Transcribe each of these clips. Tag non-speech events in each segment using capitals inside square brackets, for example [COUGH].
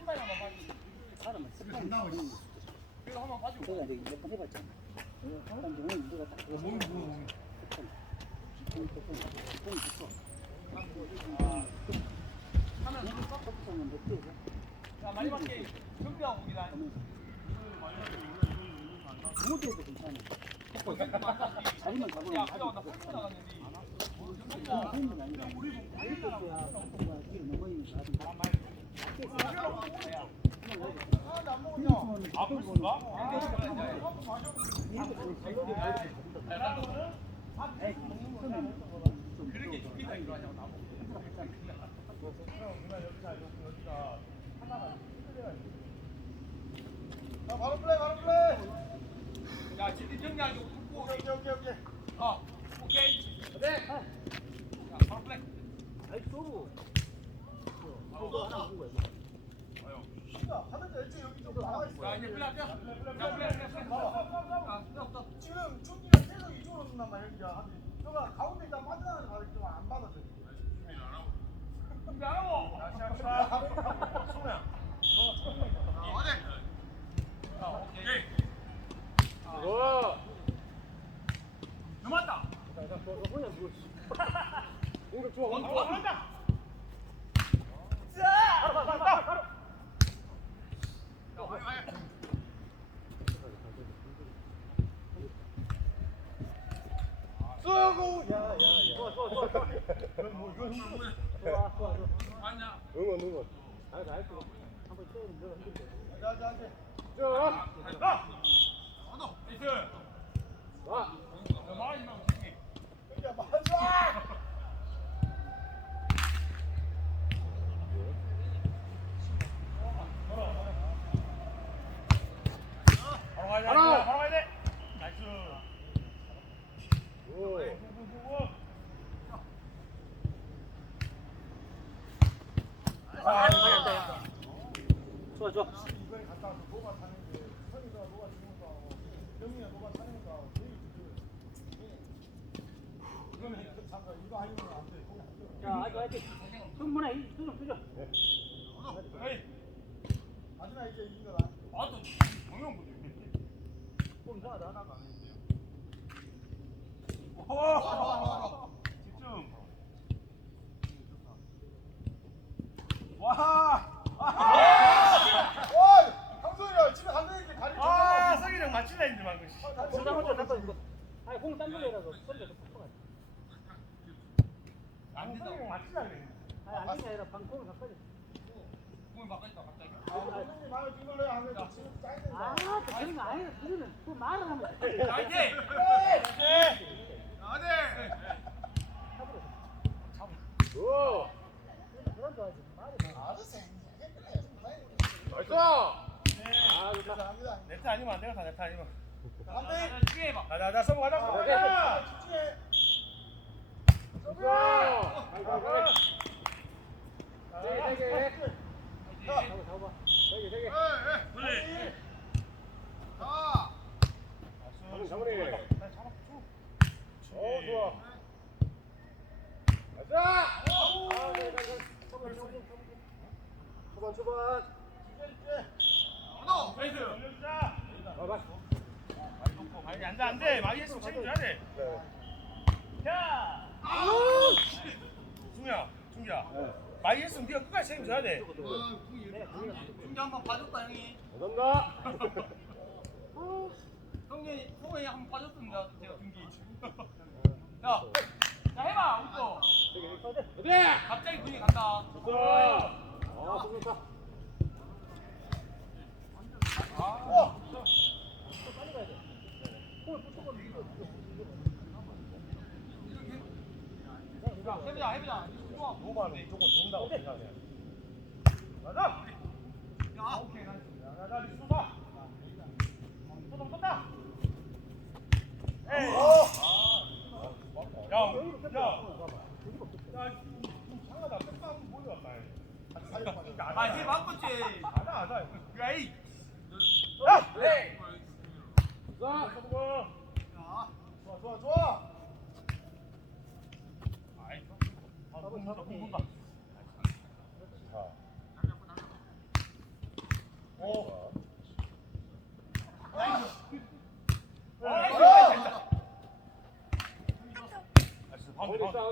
신발 한번 봐주세요. 사람은 습관이 거. 이거 한번 봐주고. 제가 이제 몇번 해봤잖아. 사람 중에 누가 딱 그거 무거워. 습관. 습관이 조금, 습관이 있어. 하면 이게 꺾어서는 몇 대고 자 마지막 게임 준비하고. 아무 데도 괜찮아. 자리만 잡으면 야, 아주 그거 나 그거 풀고 나 자, 바로 플레이, 바로 플레이. 야, 지금 정리하고 오기. 오케이, 오케이, 오케이. 어, 오케이. 네. 자, 바로 플레이. 아이 쏘고 야, 하는데 일찍 여기 좀나 지금 준기가 계속 이쪽으로 준단 말이야, 여기가. 저가 가운데 있다 빠져나가는 거 지금 안 받아줘. 준비 안 하고. 소매야. 자, 오케이. 이거. 넘었다. [LAUGHS] 공격 좋아. 원, 원, 원. 쏘고! 야, 야, 야. 좋아, 좋아, 좋아. 이건 뭐, 이건 뭐. 좋아 좋아 좋아 아니야. 응원, 응원. 알았어 알았어 한번 때리면 너 힘들어 자, 자, 자. 자, 가. 나이 가야 돼. 하나. 바로 가야 돼. 나이스. 오. 좋아 좋아. 아. 좀 이상하다 하나도 안 했는데요. 집중. 와! 와! 강소희야, 집에 갔는데 다리 아, 좀 성이랑 맞추다 이제 방금. 씨. 저장 먼저 잠깐 이거 아니 공딴 걸로라도 소리가 좀 커가 안 성이랑 맞추다 그래. 아니 안전이 아니라 방송을 바꿔야 공을 바꿔니까 갑자기. 선생님 마음에 든 걸로 하면 지금 짜야 아 된다. 그런 거 아니야 그거는 그 말을 하면 나이스. 오. 그런 거 하지 말을 알았어. 나이스. 아, 좋다. 감사합니다. 네트 아니면 안 되겠다. 네트 아니면. 한대 집중해봐. 나, 나, 나 서브 가자. 서브 가자. 집중해. 서브야. 세 개, 세 개. 잡아 잡아 세개 세개. 플레이. 장훈이 장훈이. 어 좋아. 가자. 아, 네, 네, 네. 초반 초반. 나이스. 올려주자. 아, 맞. 아니 안돼 안돼 많이 했으면 책임져야 돼. 자. 승우야, 승우야. 많이 했으면 네가 끝까지 책임져야 돼. 중계 한번 봐줬다 형이. 감사합니다. [LAUGHS] 형이 형이 한번 봐줬습니다. 제가 중기. 자, 자 해봐 우리 거. 어디? 갑자기 분위기 간다. 좋아. 아, 좋다. 자, 해보자 해보자. 좋아. 노바는 무조건 돈다고 생각해. 쏟아. 아, 해 바꿨지. 아다, 아다. 에이. 야! 네. 자, 서브고. 좋아, 좋아, 좋아. 아이, 아, 공 본다, 공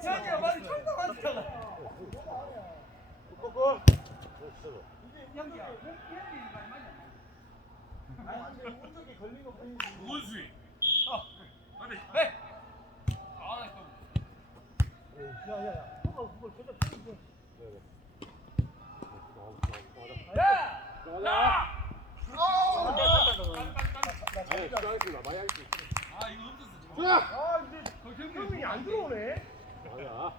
태양이가 말이 존나 많잖아. 형이야. 원수이. 안돼. 아, 나 또. 야야야. 형아 그걸 계속 때리지. 야! 야! 아, 이거 없었어. 아, 근데 그 형이 안 들어오네. 맞아.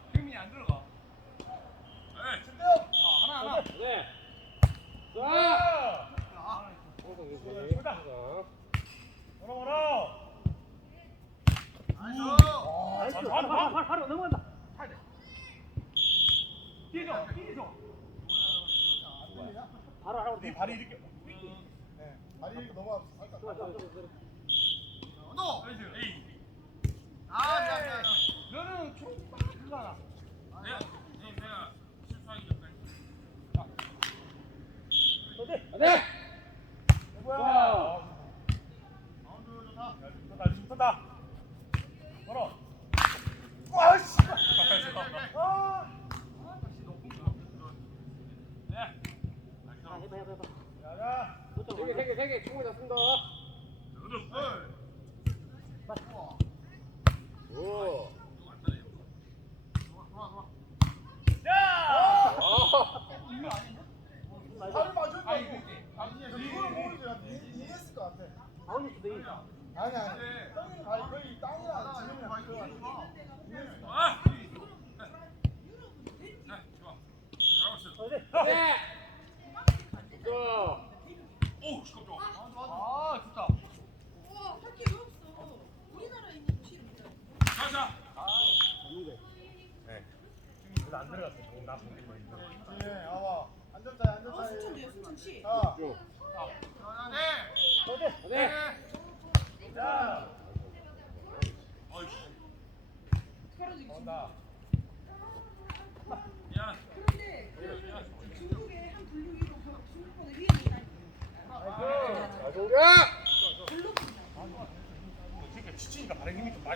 아,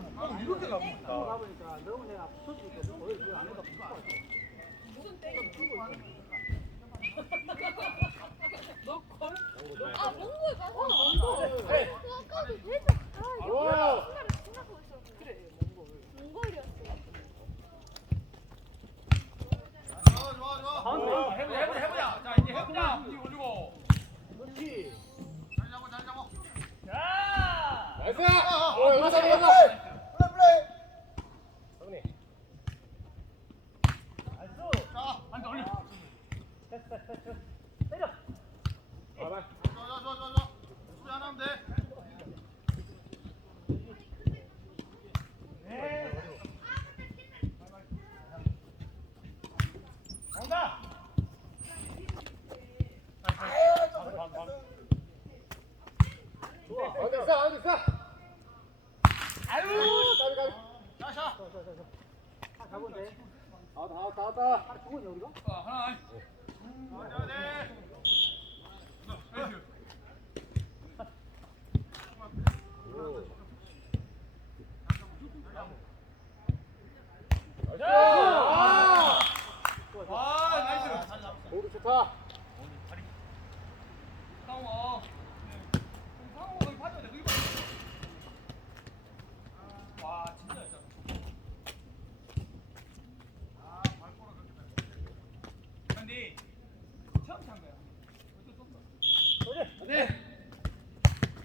뭔가? 너걸아뭔거야 네.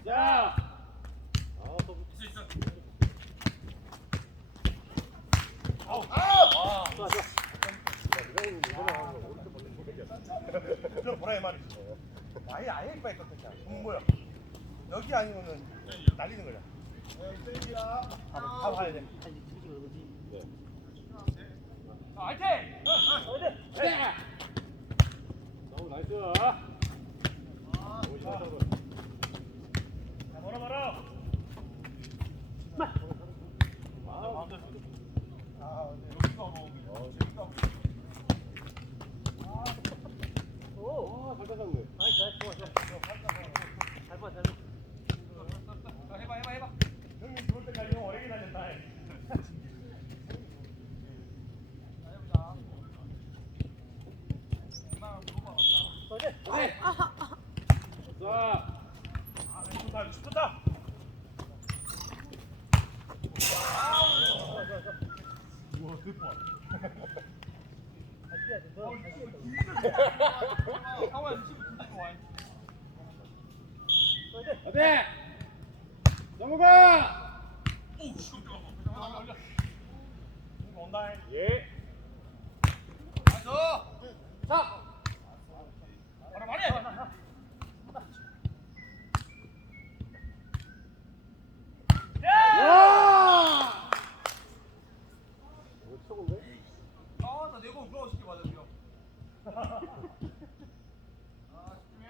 자. 아, 또 있어 있어. 아우. 아. 좋아 좋아 저 보라 이 말이지. 아예 아예 이빨 꺾었잖아. 뭐야? 여기 아니면은 날리는 거야. 다 봐야 돼. 아니 지금 그러지 자, 화이팅! 네. 너무 나이스. 잘 나이스 좋아 좋아. 잘봐 잘 봐 자, 해봐 해봐 해봐. 형님 들어올 때까지 형 오래 기다렸다. 자, 해보자. 엄마랑 물어봐 봤다. 네. 자. 아, 좋다. 좋다. 우와, 대박. 잘 뛰어야 돼 너. 상호야, 니 친구 진짜 좋아해. 네. 넘어가. 오. 온다. 예. 나이스. 자. 바로 말해. 야! 아, 나 내공 지금. [LAUGHS] 아, 집중해.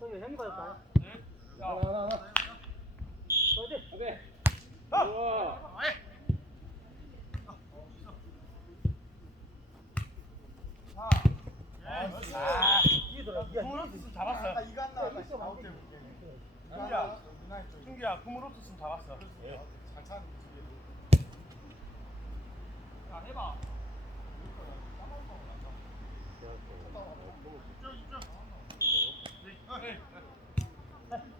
형이 네. 승기야, 구무로투스 잡았어. 예. 장찬. 자, 해봐. 네. 오. 정리해. 가자.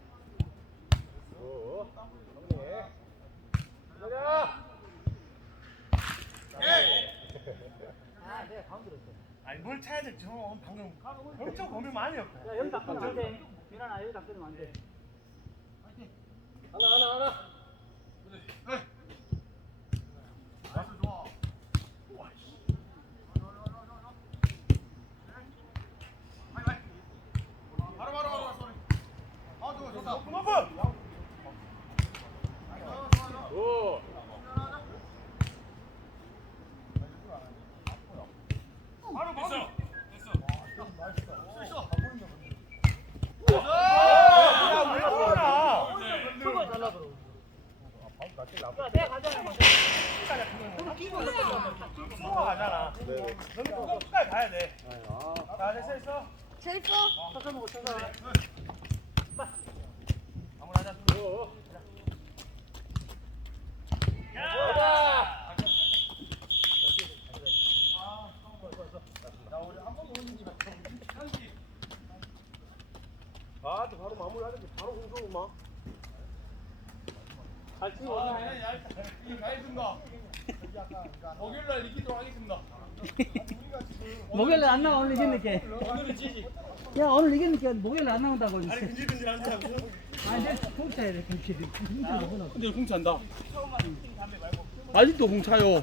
아 아니 뭘 차야 돼? 저 방금 엄청 고민 많이 했고. 야 여기 닦으면 안돼 미란아 여기 닦으면 안돼 하나 하나 하나. 네. 나이스 좋아. 바로 바로 바로 소리. 아 좋아 좋다. 오픈 오픈. 오. 바로 바로. 됐어. 야, 왜 그러나? 저거 달라 그러 야 내 가자. 아, 또 바로 마무리하는 게 바로 공성구만. 잘 치고 아, 얇다. 이거 가겠습니다. 목요일 날 이기도록 하겠습니다. 목요일에 안 나와 오늘 이겼니까 오늘은 지지. 야 오늘 이겼니까 목요일에 안 나온다고 아니 근질근질한지 하면서. 아 이제 공차야 돼 먹어 근데 홍차한다. 아직도 홍차요.